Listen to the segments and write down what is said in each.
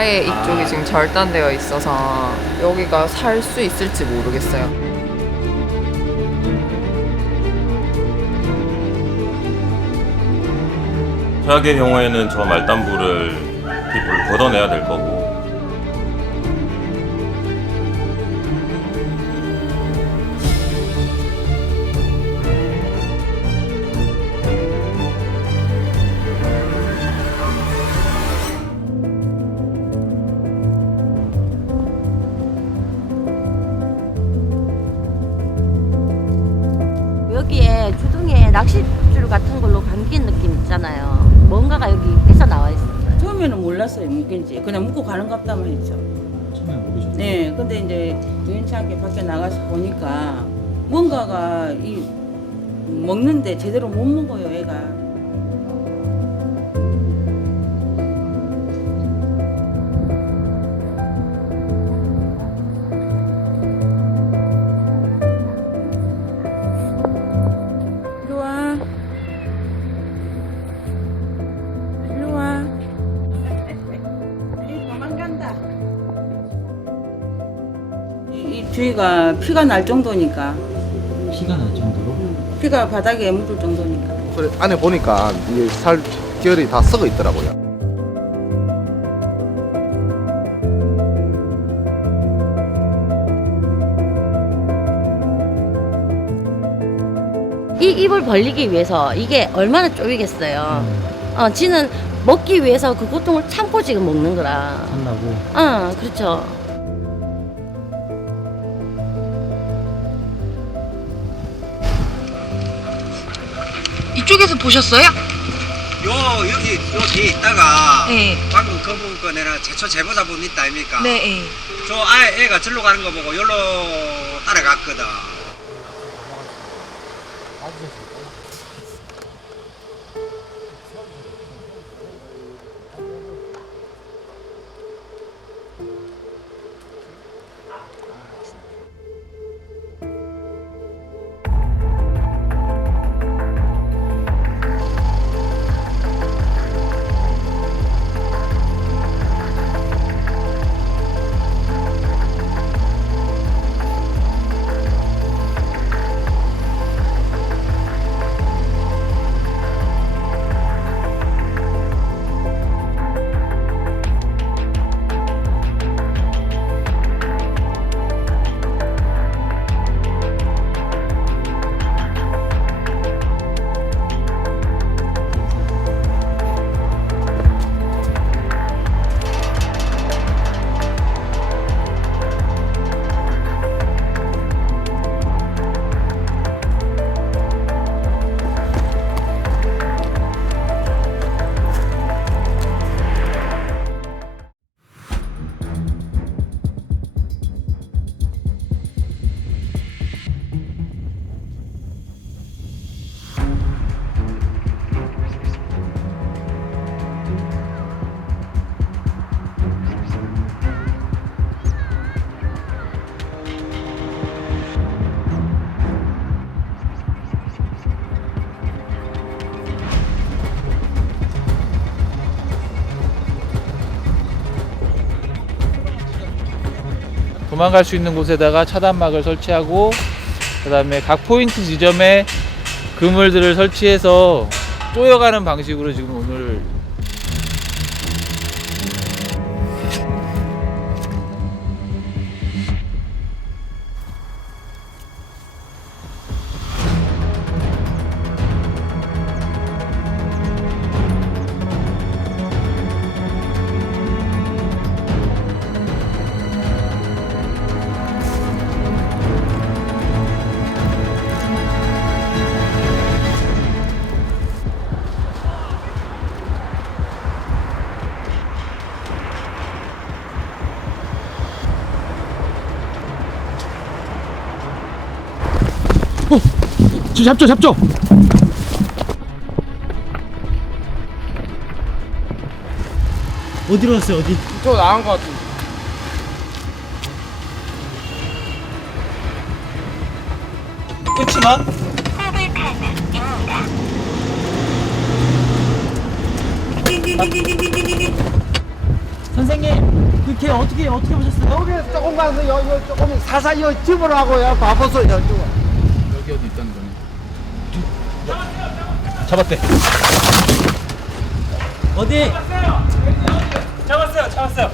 아예 이쪽이 지금 절단되어 있어서 여기가 살 수 있을지 모르겠어요. 최악의 경우에는 저 말단부를 피부를 걷어내야 될 거고, 여기에 주둥이에 낚싯줄 같은 걸로 감긴 느낌 있잖아요. 뭔가가 여기 뺏어 나와 있어요. 처음에는 몰랐어요, 묶인지. 그냥 묶고 가는 갑다만 했죠. 처음에 모르셨어요? 네, 근데 이제 우연찮게 밖에 나가서 보니까 뭔가가 먹는데 제대로 못 먹어요, 애가. 이리 와. 이리 와. 도망간다. 이 주위가 피가 날 정도니까. 피가 날 정도로? 피가 바닥에 묻을 정도니까. 그래, 안에 보니까 이게 살결이 다 썩어 있더라고요. 이 입을 벌리기 위해서 이게 얼마나 쪼이겠어요. 지는 먹기 위해서 그 고통을 참고 지금 먹는 거라. 참나고. 그렇죠. 이쪽에서 보셨어요? 여기 요 뒤에 있다가 네. 방금 거 내가 제초 제보자분 있다 아닙니까? 네. 저 아예 애가 절로 가는 거 보고 여기로 따라갔거든. 도망갈 수 있는 곳에다가 차단막을 설치하고, 그 다음에 각 포인트 지점에 그물들을 설치해서 쪼여가는 방식으로 지금 오늘 잡죠. 어디로 갔어요? 어디? 저 나간 것 같은데. 끝이나? 선생님 그 개 어떻게 보셨어요? 여기 조금 가서 요 조금 사사 요 집으로 하고요. 봐보소 요. 여기 어디 있다는 거네. 잡았대. 어디? 잡았어요.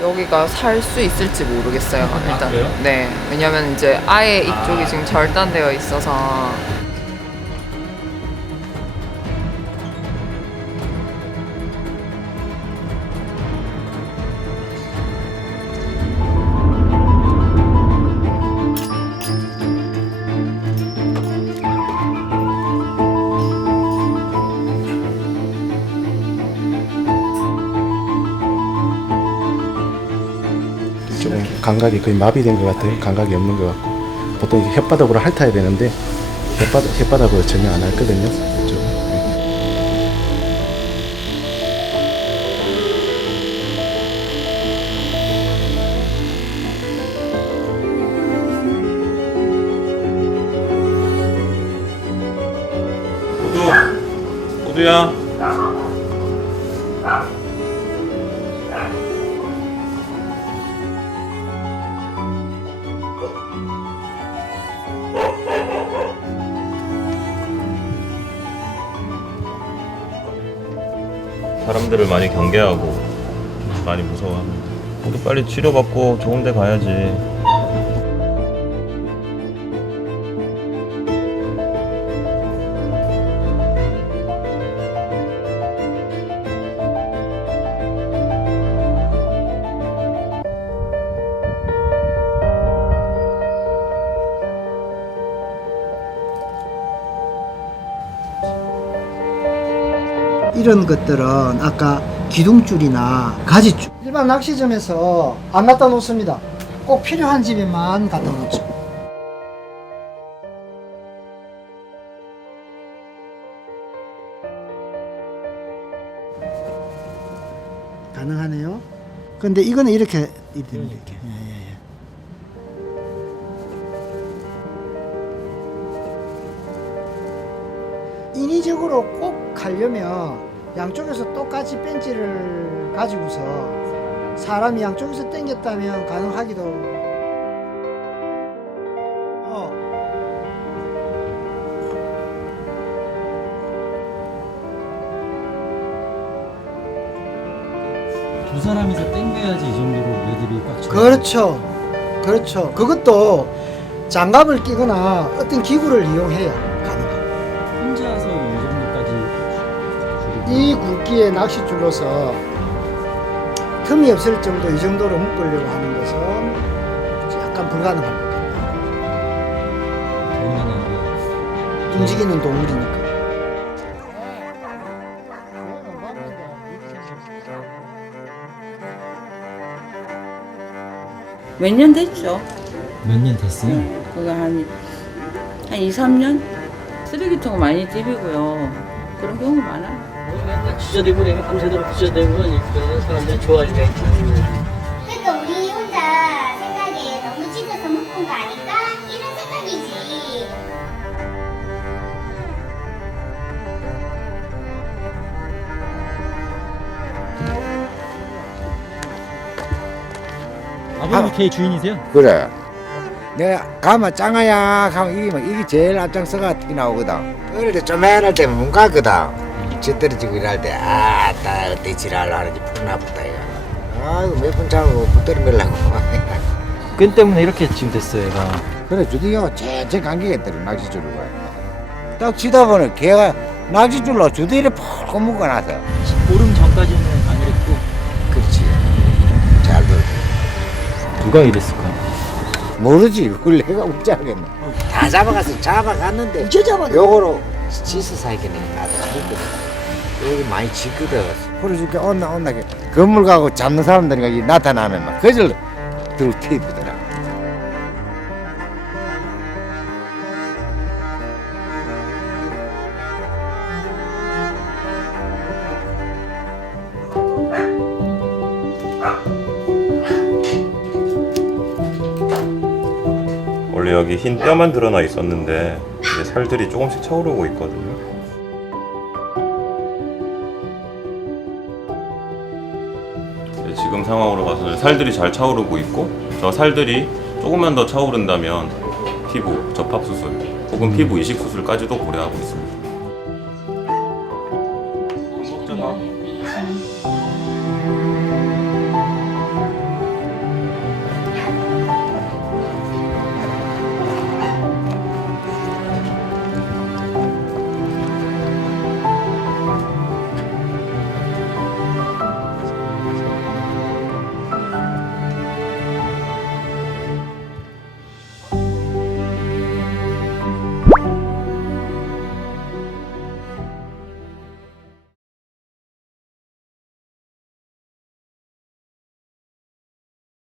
여기가 살 수 있을지 모르겠어요. 일단. 그래요? 네. 왜냐면 이제 아예 이쪽이 지금 절단되어 있어서 조금 감각이 거의 마비된 것 같아요. 감각이 없는 것 같고 보통 이렇게 혓바닥으로 핥아야 되는데 혓바닥으로 전혀 안 핥거든요. 이쪽은. 호두야. 사람들을 많이 경계하고 많이 무서워합니다. 모두 빨리 치료받고 좋은 데 가야지. 이런 것들은 아까 기둥줄이나 가지줄 일반 낚시점에서 안 갖다 놓습니다. 꼭 필요한 집에만 갖다 놓죠. 가능하네요. 근데 이거는 이렇게 됩니다. 이렇게. 인위적으로 꼭 가려면 양쪽에서 똑같이 벤치를 가지고서 사람이 양쪽에서 당겼다면 가능하기도. 두 사람이서 당겨야지 이 정도로 매듭이 꽉 차. 그렇죠. 그렇죠. 그것도 장갑을 끼거나 어떤 기구를 이용해야 가능합니다. 혼자서 이 정도까지 이 굵기의 낚싯줄로서 틈이 없을 정도 이 정도로 묶으려고 하는 것은 약간 불가능할 것 같아요. 더군다나 움직이는 동물이니까. 몇 년 됐죠? 몇 년 됐어요? 그거 한 2, 3년? 쓰레기통 많이 띠비고요. 그런 경우 많아요. 지저대고 내가 밤새도록 지저대고 그러니까 사람들이 좋아지네. 그러니까 우리 혼자 생각에 너무 찢어서 묶은 거 아닐까? 이런 생각이지. 아버님이 개 주인이세요? 그래. 내가 가면 짱아야 하면 이게 제일 앞장서가 나오거든. 어릴 때 쪼매날 때 문 갔거든. 쥐 떨어지고 일할 때 아따 어때 지랄 하는지 푸른 아프다 이거. 아이고 몇 분 자고 붙들어 밀라고. 끈 때문에 이렇게 지금 됐어요 얘가. 그래 주둥이가 제 감기겠더라 낚시줄을 봐. 딱 치다 보니 걔가 낚시줄로 주둥이를 푹 묶어놔서. 보름 전까지는 안 이랬고. 그렇지. 잘 들어. 누가 이랬을까요? 모르지. 그걸 내가 어찌 알겠나. 다 잡아갔는데 어째 잡았네. 요거로 지서 살기는 나도 죽거든. 여기 많이 짓거든. 풀어줄게 온나 건물 가고 잡는 사람들이 나타나면 막 그절 들고 튀기더라. 원래 여기 흰 뼈만 드러나 있었는데 이제 살들이 조금씩 차오르고 있거든요. 네, 지금 상황으로 봐서 살들이 잘 차오르고 있고 저 살들이 조금만 더 차오른다면 피부 접합 수술 혹은 피부 이식 수술까지도 고려하고 있습니다.